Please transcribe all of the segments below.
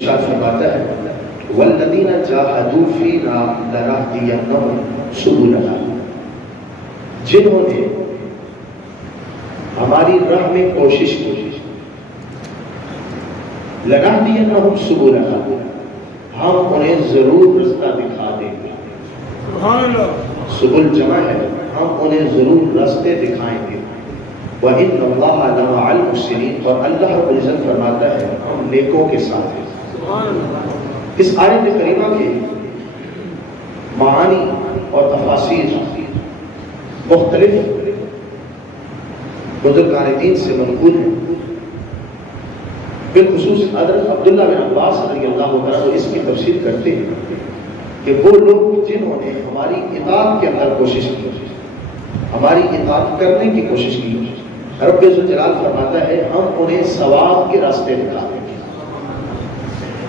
ارشاد فرماتا ہے والذین جاہدوا فینا لنہدینہم سبلنا، جنہوں نے ہماری راہ میں کوشش کی، لنہدینہم سبلنا، ہم انہیں ضرور رستہ دکھا دیں گے۔ سبحان اللہ، سبل جمع ہے، ہم انہیں ضرور راستے دکھائیں گے۔ وَإِنَّ اللَّهَ لَمَعَ الْمُحْسِنِينَ، اور اللہ رب العزت فرماتا ہے ہم نیکوں کے ساتھ ہیں۔ اس آیت کریمہ کے معانی اور تفاسیر مختلف بزرگان دین سے منقول ہیں، بالخصوص حضرت عبداللہ بن عباس رضی اللہ عنہ اس کی تفسیر کرتے ہیں کہ وہ لوگ جنہوں نے ہماری اطاعت کے اندر کوشش کی، ہماری اطاعت کرنے کی کوشش کی، رب ذوالجلال فرماتا ہے ہم انہیں ثواب کے راستے دکھا دیں گے۔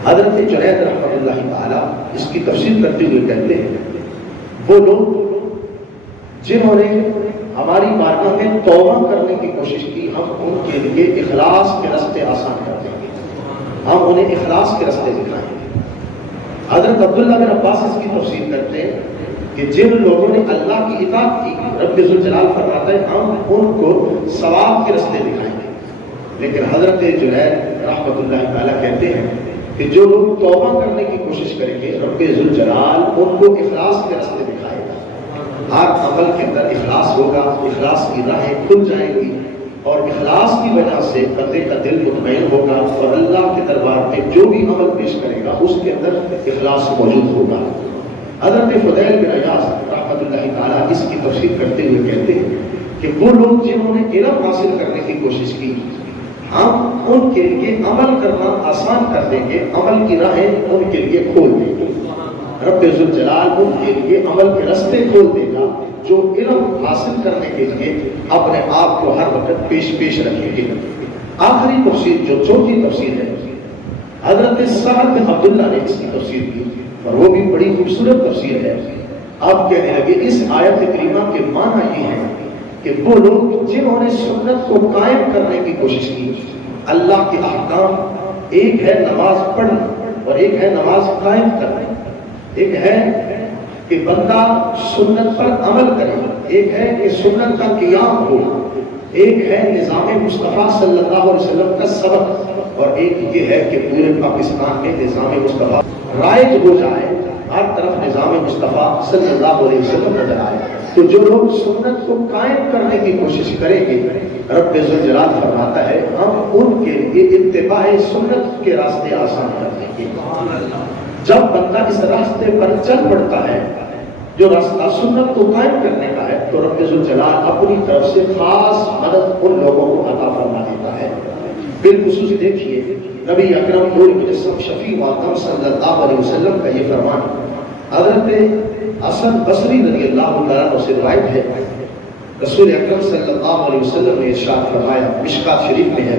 حضرت جنید رحمۃ اللہ تعالی اس کی تفسیر کرتے ہوئے کہتے ہیں وہ لوگ جنہوں نے ہماری بارگاہ میں توبہ کرنے کی کوشش کی، ہم ان کے لیے اخلاص کے راستے آسان کر دیں گے، ہم انہیں اخلاص کے راستے دکھائیں گے۔ حضرت عبداللہ بن عباس اس کی تفسیر کرتے ہیں کہ جن لوگوں نے اللہ کی اطاعت کی، رب ذوالجلال فرماتا ہے ہم ان کو ثواب کے راستے دکھائیں گے۔ لیکن حضرت جنید رحمۃ اللہ تعالی کہتے ہیں کہ جو لوگ توبہ کرنے کی کوشش کریں گے، رب ذوالجلال ان کو اخلاص کے راستے دکھائے گا۔ ہر عمل کے اندر اخلاص ہوگا، اخلاص کی راہیں کھل جائیں گی، اور اخلاص کی وجہ سے بندے کا دل مطمئن ہوگا، اور اللہ کے دربار میں جو بھی عمل پیش کرے گا اس کے اندر اخلاص موجود ہوگا۔ حضرت فضیل بن عیاض رحمۃ اللہ تعالیٰ اس کی تفسیر کرتے ہوئے کہتے ہیں کہ وہ لوگ جنہوں نے علم حاصل کرنے کی کوشش کی، ہم ان کے لیے عمل کرنا آسان کر دیں گے، عمل کی راہیں ان کے لیے کھول دیں گے۔ رب ذوالجلال ان کے لیے عمل کے راستے کھول دے گا جو علم حاصل کرنے کے لیے اپنے آپ کو ہر وقت پیش رکھیں گے۔ آخری تفسیر جو چوتھی تفسیر ہے، حضرت سعد بن عبداللہ نے اس کی تفسیر کی، اور وہ بھی بڑی خوبصورت تفسیر ہے۔ آپ کہنے لگے اس آیت کریمہ کے معنی یہ ہے کہ وہ لوگ جنہوں نے سنت کو قائم کرنے کی کوشش کی، اللہ کے احکام، ایک ہے نماز پڑھنا اور ایک ہے نماز قائم کرنا، ایک ہے کہ بندہ سنت پر عمل کرے، ایک ہے کہ سنت کا قیام ہو، ایک ہے نظام مصطفیٰ صلی اللہ علیہ وسلم کا سبق، اور ایک یہ ہے کہ پورے پاکستان میں نظام مصطفیٰ رائج ہو جائے، ہر طرف نظام مصطفیٰ صلی اللہ علیہ وسلم نظر آئے۔ تو جو لوگ سنت کو قائم کرنے کی کوشش کریں گے، رب ذوالجلال فرماتا ہے ہم ان کے لیے اتباع سنت کے راستے آسان کر دیں گے۔ جب بندہ اس راستے پر چل پڑتا ہے جو راستہ سنت کو قائم کرنے کا ہے، تو رب ذوالجلال اپنی طرف سے خاص مدد ان لوگوں کو عطا فرما دیتا ہے۔ بالخصوص دیکھیے نبی اکرم نور مجسم شفیع معظم صلی اللہ علیہ وسلم کا یہ فرمان حضرت حسن بصری رضی اللہ عنہ سے روایت ہے، رسول اکرم صلی اللہ علیہ وسلم نے ارشاد فرمایا، مشکات شریف میں ہے،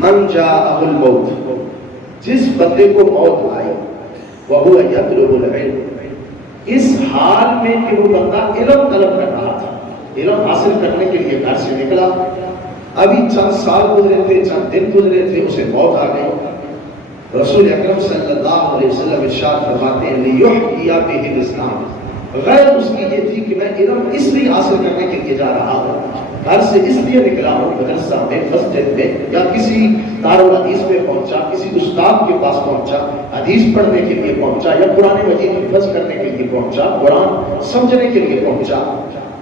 من جاءہ الموت، جس بندے کو موت آئی، وہو یطلب العلم، اس حال میں کہ وہ بندہ علم طلب کر رہا تھا، علم حاصل کرنے کے لیے گھر سے نکلا، ابھی چند سال گزرے تھے، چند دن گزرے تھے، اسے موت آ گئی، رسول اکرم صلی اللہ علیہ وسلم ارشاد فرماتے ہیں لیحیی بہ الاسلام، غیر اس کی یہ تھی کہ میں علم اس لیے حاصل کرنے کے لیے جا رہا ہوں، گھر سے اس لیے نکلا ہوں، مدرسہ میں، مسجد میں، یا کسی دارالحدیث میں پہنچا، کسی استاد کے پاس پہنچا، حدیث پڑھنے کے لیے پہنچا، یا قرآن مجید حفظ کرنے کے لیے پہنچا، قرآن سمجھنے کے لیے پہنچا،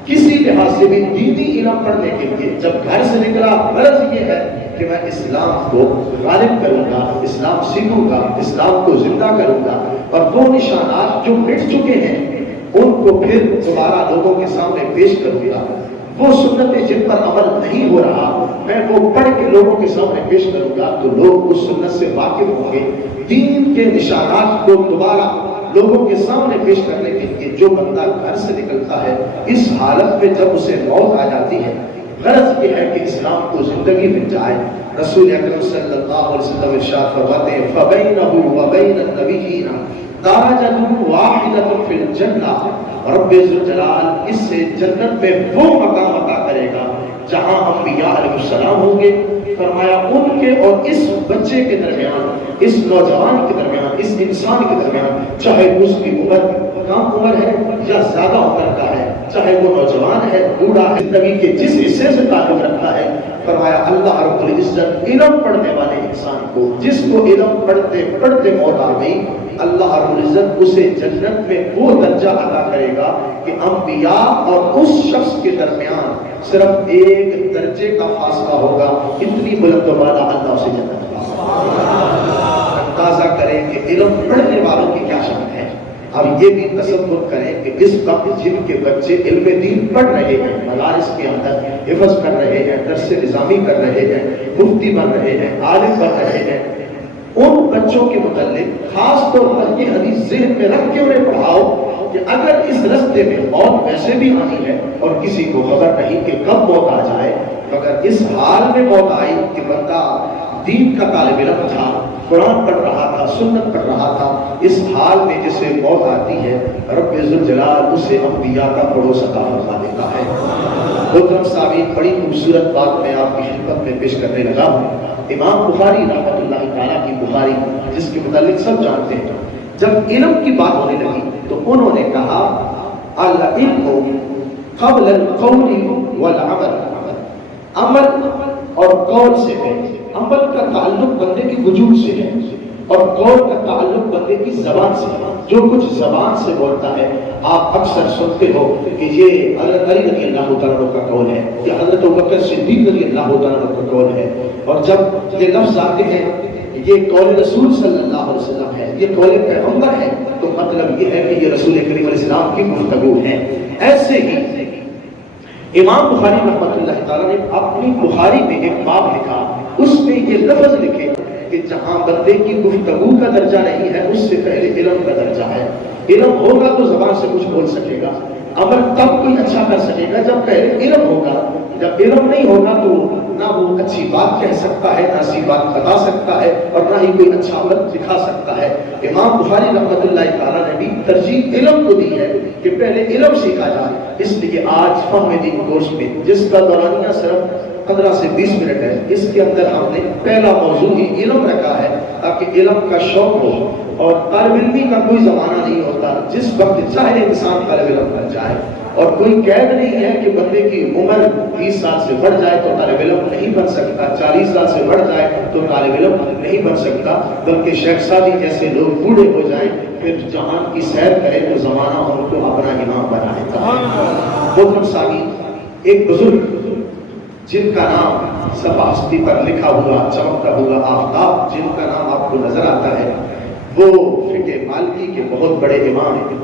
کسی لحاظ سے بھی دینی علم پڑھنے کے لیے جب گھر سے نکلا، غرض یہ ہے کہ میں اسلام کو غالب کروں گا، اسلام سیکھوں گا، اسلام کو زندہ کروں گا، اور وہ نشانات جو مٹ چکے ہیں ان کو پھر دوبارہ لوگوں کے سامنے پیش کروں گا، وہ سنتیں جن پر عمل نہیں ہو رہا میں وہ پڑھ کے لوگوں کے سامنے پیش کروں گا، تو لوگ اس سنت سے واقف ہوں گے، دین کے نشانات کو دوبارہ لوگوں کے سامنے پیش کرنے کے لیے جو بندہ گھر سے نکلتا ہے، اس حالت میں جب اسے موت آ جاتی ہے، غرض یہ ہے کہ اسلام کو زندگی مل جائے۔ رسول اکرم صلی اللہ علیہ وسلم ارشاد فرماتے ہیں فَبَيْنَهُ وَبَيْنَ النَّبِيِّينَ دَرَجَةٌ وَاحِدَةٌ فِي الْجَنَّةِ، رب ذوالجلال اس سے جنت میں وہ مقام عطا کرے گا جہاں انبیاء علیہ السلام ہوں گے، فرمایا ان کے اور اس بچے کے درمیان، اس نوجوان کے درمیان، اس انسان کے درمیان، چاہے اس کی عمر کم عمر ہے یا زیادہ عمر کا ہے، چاہے وہ نوجوان ہے، بوڑھا ہے، زندگی کے جس حصے سے تعلق رکھتا ہے، فرمایا اللہ رب العزت علم پڑھنے والے انسان کو، جس کو علم پڑھتے پڑھتے موت آ گئی، اللہ رب العزت اسے جنت میں وہ درجہ عطا کرے گا کہ انبیاء اور اس شخص کے درمیان صرف ایک درجے کا فاصلہ ہوگا، اتنی بلند و بالا اللہ اسے جنت کا اندازہ کریں کہ علم پڑھنے والوں کی کیا شان ہے۔ اب یہ بھی تصور کریں کہ اس وقت جن کے بچے علم دین پڑھ رہے ہیں، مدارس کے اندر حفظ کر رہے ہیں، درس نظامی کر رہے ہیں، مفتی بن رہے ہیں، عالم بن رہے ہیں، ان بچوں کے متعلق خاص طور پر یہ حدیث ذہن میں رکھ کے انہیں پڑھاؤ کہ اگر اس رستے میں موت ویسے بھی آنی ہے اور کسی کو خبر نہیں کہ کب موت آ جائے، مگر اس حال میں موت آئی کہ بندہ دین کا طالب علم تھا، قرآن پڑھ رہا تھا، سنت پڑھ رہا تھا، اس حال میں جسے موت آتی ہے رب ذوالجلال اسے انبیاء کا پڑوس عطا فرما دیتا ہے۔ محترم سامعین، بڑی خوبصورت بات میں آپ کی خدمت میں پیش کرنے لگا ہوں۔ امام بخاری رحمۃ اللہ تعالیٰ کی بخاری، جس کے متعلق سب جانتے ہیں، جب علم کی بات ہونے لگی تو انہوں نے کہا العلم قبل القول والعمل، عمل اور قول سے ہے، عمل کا تعلق بندے کی وجود سے ہے اور قول کا تعلق بندے کی زبان سے ہے۔ جو کچھ زبان سے بولتا ہے، آپ اکثر سنتے ہو کہ یہ حضرت علی رضی اللہ تعالیٰ کا قول ہے، یہ حضرت ابوبکر صدیق رضی اللہ تعالیٰ کا قول ہے، اور جب یہ لفظ آتے ہیں یہ قول رسول صلی اللہ علیہ وسلم ہے، یہ قول پیغمبر ہے، تو مطلب یہ ہے کہ یہ رسول کریم علیہ السلام کی گفتگو ہے۔ ایسے ہی امام بخاری رحمۃ اللہ تعالیٰ نے اپنی بخاری میں ایک باب لکھا، اس میں یہ لفظ لکھے کہ جہاں بندے کی گفتگو کا درجہ نہیں ہے، اس سے پہلے علم کا درجہ ہے۔ علم ہوگا تو زبان سے کچھ بول سکے گا، عمل تب کوئی اچھا کر سکے گا جب پہلے علم ہوگا۔ جب علم نہیں ہوگا تو نہ وہ اچھی بات کہہ سکتا ہے، نہ اچھی بات بتا سکتا ہے، اور نہ ہی کوئی اچھا عمل دکھا سکتا ہے۔ امام بخاری رحمۃ اللہ تعالیٰ نے بھی ترجیح علم کو دی ہے کہ پہلے علم سیکھا جائے۔ اس لیے آج فہم دین کورس میں، جس کا دورانیہ صرف 15 سے 20 منٹ ہے، اس کے اندر ہم نے پہلا موضوع ہی علم رکھا ہے تاکہ علم کا شوق ہو، اور طالب علمی کا کوئی زمانہ نہیں ہوتا، جس وقت چاہے انسان طالب علم بن جائے، اور کوئی قید نہیں ہے کہ بندے کی عمر 20 سال سے بڑھ جائے تو طالب علم نہیں بن سکتا، 40 سال سے بڑھ جائے تو طالب علم نہیں بن سکتا، بلکہ شیخ سعدی جیسے لوگ بوڑھے ہو جائیں پھر جہان کی سیر کرے تو زمانہ ان کو اپنا امام بنا دیتا ہے۔ محترم سامعین، ایک بزرگ جن کا نام صفحہ ہستی پر لکھا ہوا چمکتا ہوا آفتاب، جن کا نام آپ کو نظر آتا ہے، وہ فقہ مالکی کے بہت بڑے امام ہیں،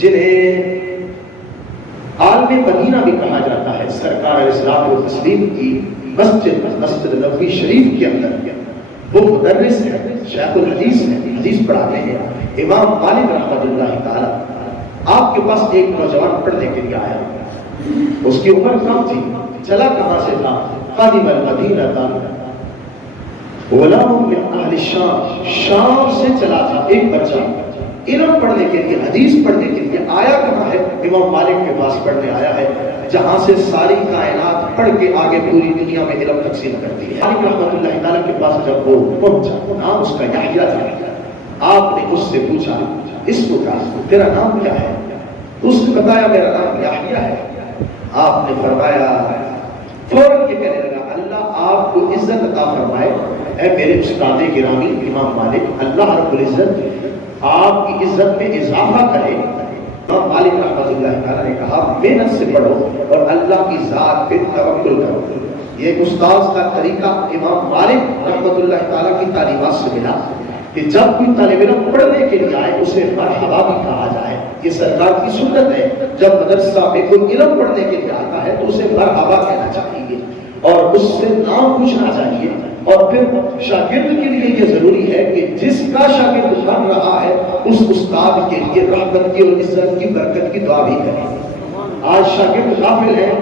جنہیں عالم مدینہ بھی کہا جاتا ہے۔ سرکار علیہ الصلوۃ والتسلیم کی مسجد نبوی شریف کے اندر وہ مدرس ہیں، شیخ الحدیث ہیں، حدیث پڑھاتے ہیں۔ امام مالک رحمۃ اللہ تعالی، آپ کے پاس ایک نوجوان پڑھنے کے لیے آیا، اس کی عمر کم تھی، چلا کہاں سے تھا؟ قادم المدینہ تھا، غلام من اہل الشام، شام سے چلا تھا ایک بچہ، علم پڑھنے کے لیے، حدیث پڑھنے کے لیے آیا کہاں ہے؟ امام مالک کے پاس پڑھنے آیا ہے، جہاں سے ساری کائنات پڑھ کے آگے پوری دنیا میں علم تقسیم کرتی ہے۔ مالک رحمۃ اللہ تعالیٰ کے پاس جب وہ پہنچا، نام اس کا یحییٰ تھا، آپ نے اس سے پوچھا اس کو کہا تیرا نام کیا ہے؟ اس نے بتایا میرا نام یحییٰ ہے۔ آپ نے فرمایا، فوراً یہ کہنے لگا اللہ آپ کو عزت عطا فرمائے، اے میرے استاد گرامی امام مالک، اللہ رب العزت آپ کی عزت میں اضافہ کرے۔ امام مالک رحمۃ اللہ تعالیٰ نے کہا محنت سے پڑھو اور اللہ کی ذات پہ توکل کرو۔ یہ استاذ کا طریقہ امام مالک رحمۃ اللہ تعالیٰ کی تعلیمات سے ملا کہ جب کوئی طالب علم پڑھنے کے لیے آئے اسے مرحبا بھی کہا جائے۔ یہ سرکار کی سنت ہے، جب مدرسہ میں کوئی علم پڑھنے کے لیے آتا ہے تو اسے مرحبا کہنا چاہیے اور اس سے نام پوچھنا چاہیے، اور پھر شاگرد کے لیے یہ ضروری ہے کہ جس کا شاگرد بن رہا ہے اس استاد کے لیے رحمت کی اور عزت کی برکت کی دعا بھی کرے۔ آج شاگرد غافل ہیں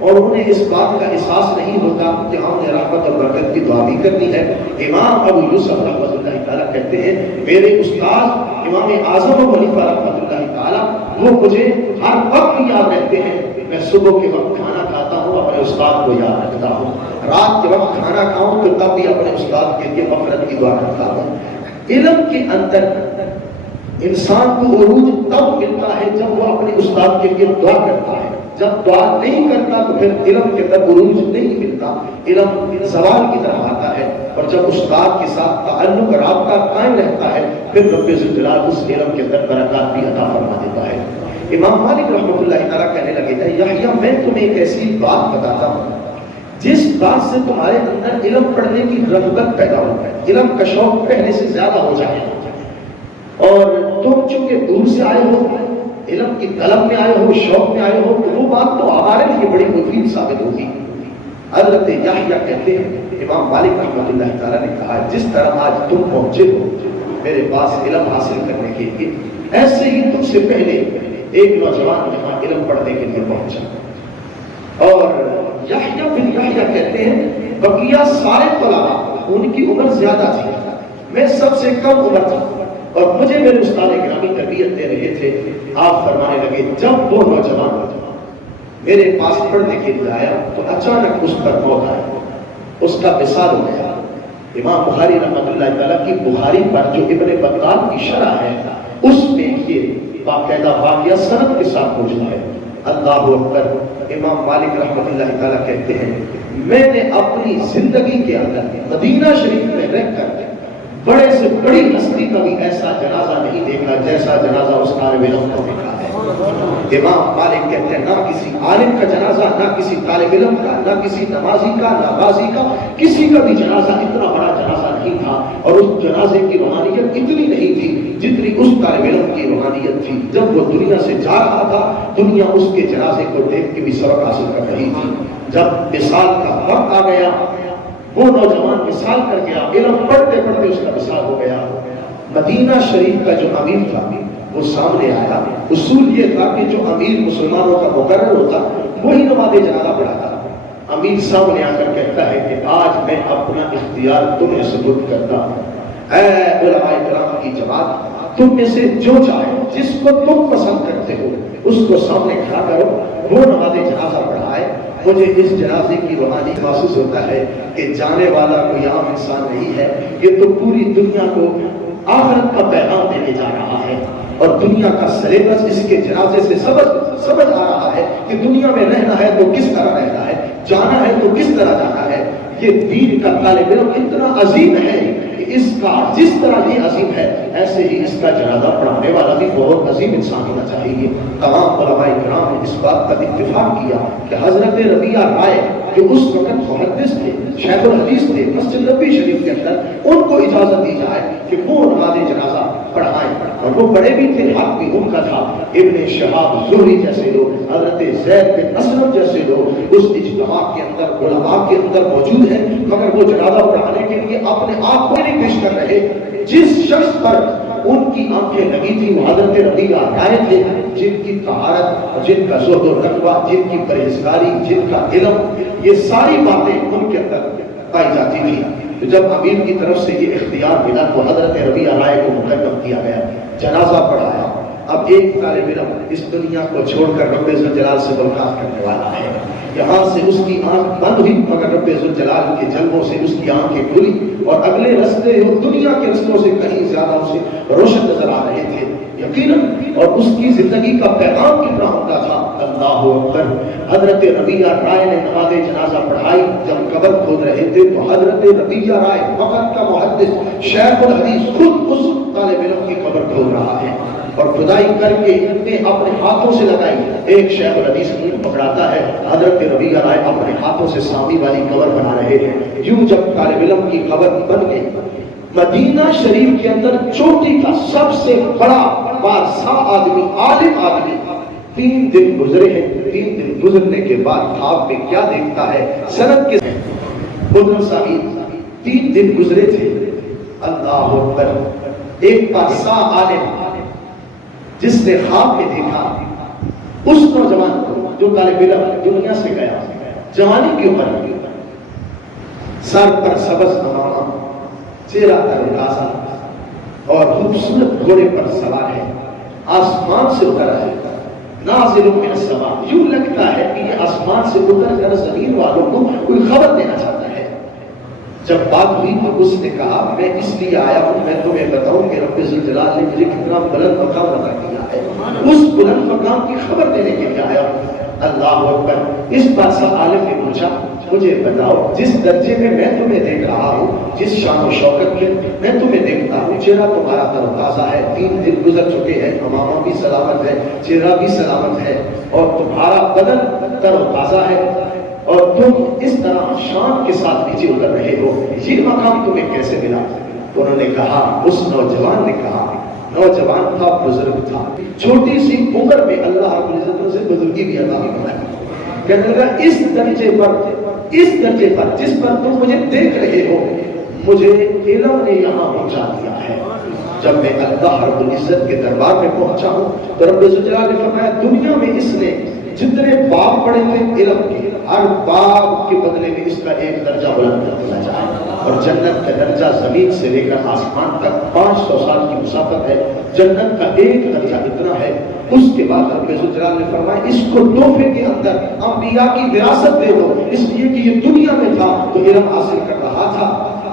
اور انہیں اس بات کا احساس نہیں ہوتا کہ ہم نے رحمت اور برکت کی دعا بھی کرنی ہے۔ امام ابو یوسف رحمۃ اللہ تعالیٰ کہتے ہیں میرے استاد امام اعظم ابو حنیفہ رحمۃ اللہ تعالیٰ وہ مجھے ہر وقت یاد رہتے ہیں۔ میں صبح کے وقت کھانا کھاتا ہوں، اپنے اپنے استاد کو یاد رکھتا ہوں، رات کے وقت کھانا کھاؤں تو تب بھی اپنے استاد کے لیے مغفرت کی دعا کرتا ہوں۔ علم کے اندر انسان کو عروج تب ملتا ہے جب وہ اپنے استاد کے لیے دعا کرتا ہے، جب دعا نہیں کرتا تو پھر علم کے اندر عروج نہیں ملتا، علم زوال کی طرح آتا ہے۔ اور جب استاد کے ساتھ تعلق رابطہ قائم رہتا ہے پھر رب ذوالجلال اس علم کے اندر برکات بھی عطا فرما دیتا ہے۔ امام مالک رحمۃ اللہ تعالیٰ کہنے لگے تھے، یحییٰ میں تمہیں ایک ایسی بات بتاتا ہوں جس بات سے تمہارے اندر علم پڑھنے کی رغبت پیدا ہو جائے، علم کا شوق پہلے سے زیادہ ہو جائے، اور تم چونکہ دور سے آئے ہو، علم کی طلب میں آئے ہو، شوق میں آئے ہو، تو وہ بات تو ہمارے لیے بڑی مفید ثابت ہوگی۔ حضرت یحییٰ کہتے ہیں، امام مالک رحمۃ اللہ تعالیٰ نے کہا، جس طرح آج تم پہنچے ہو میرے پاس علم حاصل کرنے کے لیے، ایسے ہی تم سے پہلے ایک نوجوان یہاں علم پڑھنے کے لیے پہنچا، اور یحییٰ بن یحییٰ کہتے ہیں بقیہ سارے طلباء ان کی عمر زیادہ تھی، میں سب سے کم عمر تھا، اور مجھے میرے استاد گرامی تربیت دے رہے تھے۔ آپ فرمانے لگے، جب وہ نوجوان میرے پاس پڑھنے کے لیے آیا تو اچانک اس پر موت آئی، اس کا وصال ہو گیا۔ امام بخاری رحمۃ اللہ تعالیٰ کی بخاری پر جو ابن بطال کی شرح ہے اس میں یہ باقاعدہ واقعہ سند کے ساتھ موجود ہے۔ اللہ اکبر۔ امام مالک رحمۃ اللہ تعالیٰ کہتے ہیں، میں نے اپنی زندگی کے اندر مدینہ شریف میں رہ کر بڑے سے بڑی ہستی کا بھی ایسا جنازہ نہیں دیکھا جیسا جنازہ اس طالب علم کو دیکھا ہے۔ امام مالک کہتے ہیں، نہ کسی عالم کا جنازہ، نہ کسی طالب علم کا، نہ کسی نمازی کا، نہ غازی کا، کسی کا بھی جنازہ اتنا بڑا جنازہ نہیں تھا، اور اس جنازے کی روحانیت اتنی نہیں تھی جتنی اس طالب علم کی روحانیت تھی۔ جب وہ دنیا سے جا رہا تھا دنیا اس کے جنازے کو دیکھ کے بھی سبق حاصل کر رہی تھی۔ جب وصال کا وقت آ گیا، وہ نوجوان وصال کر گیا، علم پڑھتے پڑھتے اس کا وصال ہو گیا۔ مدینہ شریف کا جو امیر تھا وہ سامنے آیا۔ اصول یہ تھا کہ جو امیر مسلمانوں کا مقرر ہوتا وہی نماز جنازہ پڑھاتا۔ امیر سامنے آ کر کہتا ہے کہ آج میں اپنا اختیار تمہیں سپرد کرتا ہوں، اے علماء کرام کی جماعت، تم میں سے جو چاہے جس کو تم پسند کرتے ہو اس کو سامنے کھڑا کرو، وہ نماز جنازہ پڑھائے۔ مجھے اس جنازے کی روحانی محسوس ہوتا ہے کہ جانے والا کوئی عام انسان نہیں ہے، یہ تو پوری دنیا کو آخرت کا پیغام دینے جا رہا ہے، اور دنیا کا سلیبس اس کے جنازے سے سمجھ آ رہا ہے کہ دنیا میں رہنا ہے تو کس طرح رہنا ہے، جانا ہے تو کس طرح جانا ہے۔ یہ دین کا طالب علم اتنا عظیم ہے کہ اس کا جس طرح یہ عظیم ہے ایسے ہی اس کا جنازہ پڑھانے والا بھی بہت عظیم انسان ہونا چاہیے۔ تمام علماء کرام نے اس بات کا اتفاق کیا کہ حضرت ربیعہ رائے جو اس وقت محدث تھے، شیخ الحدیث تھے مسجد نبوی شریف کے اندر، ان کو اجازت دی جائے کہ وہ نماز جنازہ پڑھائیں، اور وہ بڑے بھی تھے، حق بھی ان کا تھا۔ ابن شہاب زہری جیسے لوگ، حضرت زید بن اسلم جیسے لوگ اس اجتماع کے اندر علماء کے اندر موجود ہیں، مگر وہ جنازہ پڑھانے کے لیے اپنے آپ کو نہیں پیش کر رہے۔ جس شخص پر ان کی آنکھیں لگی تھی وہ حضرت ربیعہ رائے تھے، جن کی طہارت، جن کا زہد و تقویٰ، جن کی پرہیزگاری، جن کا علم، یہ ساری باتیں ان کے اندر پائی جاتی تھی۔ تو جب امیر کی طرف سے یہ اختیار ملا تو حضرت ربیعہ رائے کو مقدم کیا گیا، جنازہ پڑھایا۔ اب ایک طالب علم اس دنیا کو چھوڑ کر رب ذوالجلال سے ملاقات کرنے والا ہے، یہاں سے اس کی آنکھ بند ہوئی مگر رب ذوالجلال کے جلووں سے اس کی آنکھیں کھلی، اور اگلے رستے دنیا کے رستوں سے کہیں زیادہ اسے روشن نظر آ رہے تھے یقیناً، اور اس کی زندگی کا پیغام کتنا ہوتا تھا۔ اللہ اکبر۔ حضرت ربیعہ رائے نے نماز جنازہ پڑھائی۔ جب قبر کھود رہے تھے تو حضرت ربیعہ رائے وقت کا محدث شیخ الحدیث خود اس طالب علم کی قبر کھود رہا ہے، اور کھدائی کر کے نے اپنے ہاتھوں سے لگائی۔ ایک شیخ الحدیث منہ پکڑاتا ہے، حضرت ربیعہ رائے اپنے ہاتھوں سے سامنے والی قبر بنا رہے ہیں۔ یوں جب طالب علم کی قبر بن گئی، مدینہ شریف کے اندر چوٹی کا سب سے بڑا بادشاہ آدمی، عالم آدمی، 3 دن گزرے ہیں۔ 3 دن گزرنے کے بعد خواب میں کیا دیکھتا ہے؟ سند کے بدر صاحب 3 دن گزرے تھے۔ اللہ اکبر۔ ایک بادشاہ عالم جس نے خواب میں دیکھا اس نوجوان کو جو طالب علم دنیا سے گیا، جوانی کی عمر، سر پر سبز امامہ، چہرہ تروتازہ اور خوبصورت گھوڑے پر سوار ہے، آسمان سے اترا ہے، نازل من السماء، یوں لگتا ہے کہ یہ آسمان سے اتر کر زمین والوں کو کوئی خبر دینا چاہتا ہے۔ جب بات ہوئی تو اس نے کہا میں اس لیے آیا ہوں میں تمہیں بتاؤں کہ رب ذوالجلال نے مجھے کتنا بلند مقام عطا کیا ہے، اس بلند مقام کی خبر دینے کے لیے آیا ہوں۔ اللہ اکبر۔ اس بادشاہ عالم نے پوچھا مجھے بتاؤ جس درجے میں میں تمہیں دیکھ رہا ہوں، جس شان و شوکت میں تمہیں دیکھتا ہوں، چہرہ تمہارا تر و تازہ ہے، 3 دن گزر چکے ہیں، امامہ بھی سلامت ہے، چہرہ بھی سلامت ہے، اور تمہارا بدن تر و تازہ ہے، اور تم اس طرح شان کے ساتھ نیچے اتر رہے ہو، یہ مقام تمہیں کیسے ملا؟ انہوں نے کہا، اس نوجوان نے کہا، نوجوان تھا، بزرگ تھا، چھوٹی سی عمر میں اللہ رب العزت نے بزرگی بھی عطا فرمائی۔ کہنے لگا اس درجے پر جس پر تم مجھے دیکھ رہے ہو، مجھے علم نے یہاں پہنچا دیا ہے۔ جب میں اللہ رب العزت کے دربار میں پہنچا ہوں تو رب ذوالجلال نے فرمایا دنیا میں اس نے جتنے باب پڑھے تھے علم کے، ہر باب کے بدلے میں اس کا ایک درجہ بلند کر دیا جائے، اور جنت کا درجہ زمین سے لے کر آسمان تک 500 سال کی مسافت ہے، جنت کا ایک درجہ اتنا ہے۔ اس کے بعد رب ذوالجلال نے فرمایا اس کو تحفے کے اندر انبیاء کی وراثت دے دو، اس لیے کہ یہ دنیا میں تھا تو علم حاصل کر رہا تھا،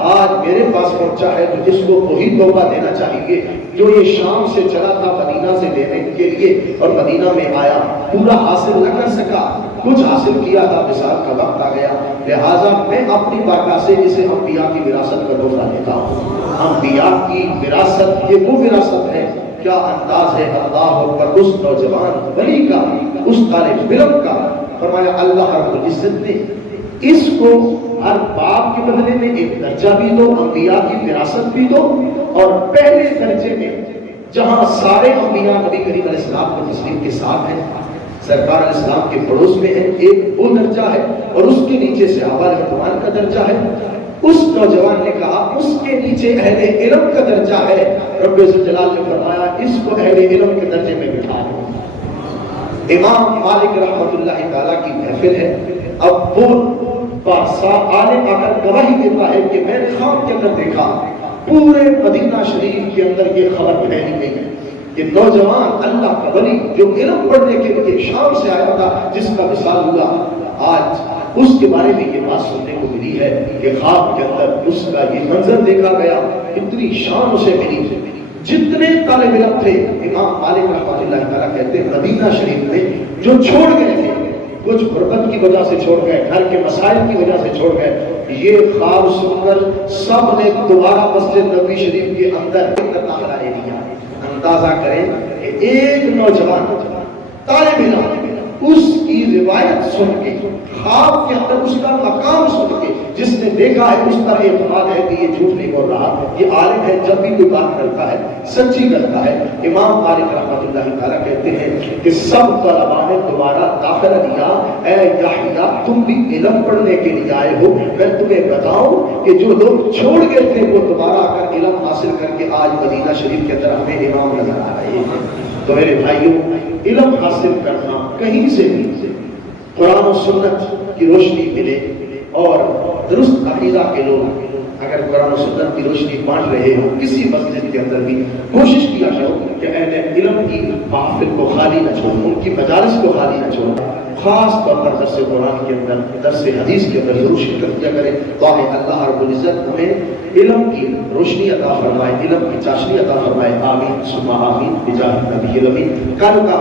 آج میرے پاس پہنچا ہے تو اس کو وہی تحفہ دینا چاہیے جو یہ شام سے چلا تھا مدینہ سے لینے کے لیے، اور مدینہ میں آیا، پورا حاصل نہ کر سکا، کچھ حاصل کیا تھا، مثال کا وقت آ گیا، لہٰذا میں اپنی بارگاہ سے اسے انبیاء کی وراثت کا تحفہ دیتا ہوں۔ انبیاء کی وراثت یہ وہ وراثت ہے، کیا انداز ہے اللہ اکبر اس نوجوان ولی کا، اس طالب علم کا۔ فرمایا اللہ رب العزت نے اس کو ہر باب کے بدلے میں ایک درجہ بھی دو، انبیاء کی وراثت بھی دو، اور پہلے درجے میں جہاں سارے انبیاء نبی کریم علیہ السلام کو تسلیم کے ساتھ ہیں، سرکار علیہ السلام کے پڑوس میں ہے، ایک وہ درجہ ہے، اور اس کے نیچے صحابہ رضوان کا درجہ ہے۔ اس نوجوان نے کہا اس کے نیچے اہل علم کا درجہ ہے، رب ذوالجلال نے فرمایا اس کو اہل علم کے درجے میں بٹھا دو۔ امام مالک رحمۃ اللہ تعالیٰ کی محفل ہے، اب وہ بادشاہ عالم آ کر گواہی دیتا ہے کہ میں نے خواب کے اندر دیکھا، پورے مدینہ شریف کے اندر یہ خبر پھیلی گئی کہ نوجوان اللہ کا ولی جو علم پڑھنے کے لیے شام سے آیا تھا، جس کا وصال ہوا، آج اس کے بارے میں یہ بات سننے کو ملی ہے کہ خواب کے اندر اس کا یہ منظر دیکھا گیا، اتنی شان اسے ملی۔ جتنے طالب علم تھے، امام مالک رحمۃ اللہ تعالیٰ کہتے ہیں مدینہ شریف میں جو چھوڑ گئے تھے، کچھ غربت کی وجہ سے چھوڑ گئے، گھر کے مسائل کی وجہ سے چھوڑ گئے، یہ خواب سن کر سب نے دوبارہ مسجد نبوی شریف کے اندر داخلہ لے لیا۔ اندازہ کریں کہ ایک نوجوان طالب علم اس کی روایت سن کے، خواب کے اندر اس کا مقام سن کے، جس نے دیکھا ہے اس پر اعتماد ہے کہ یہ جھوٹ نہیں بول رہا، یہ عالم ہے، جب بھی کوئی بات کرتا ہے سچی کرتا ہے۔ امام مالک رحمۃ اللہ تعالیٰ کہتے ہیں کہ سب طلباء نے دوبارہ داخلہ دیا، اے یحییٰ تم بھی علم پڑھنے کے لیے آئے ہو، میں تمہیں بتاؤں کہ جو لوگ چھوڑ گئے تھے وہ دوبارہ آ کر علم حاصل کر کے آج مدینہ شریف کے طرف میں امام نظر آ رہے ہیں۔ تو میرے بھائیوں، علم حاصل کرنا کہیں سے بھی قرآن و سنت کی روشنی ملے، اور درست عقیدہ کے لوگ اگر قرآن و سنت کی روشنی بانٹ رہے ہو کسی مسجد کے اندر بھی، کوشش کیا کرو کہ اہل علم کی محفل کو خالی نہ چھوڑو، ان کی مجالس کو خالی نہ چھوڑو، خاص طور پر درس قرآن کے اندر، درس حدیث کے اندر ضرور شرکت کیا کریں۔ تاکہ اللہ رب العزت ہمیں علم کی روشنی عطا فرمائے، علم کی چاشنی عطا فرمائے، آمین ثم آمین بجاہ نبی الامین۔ کل کا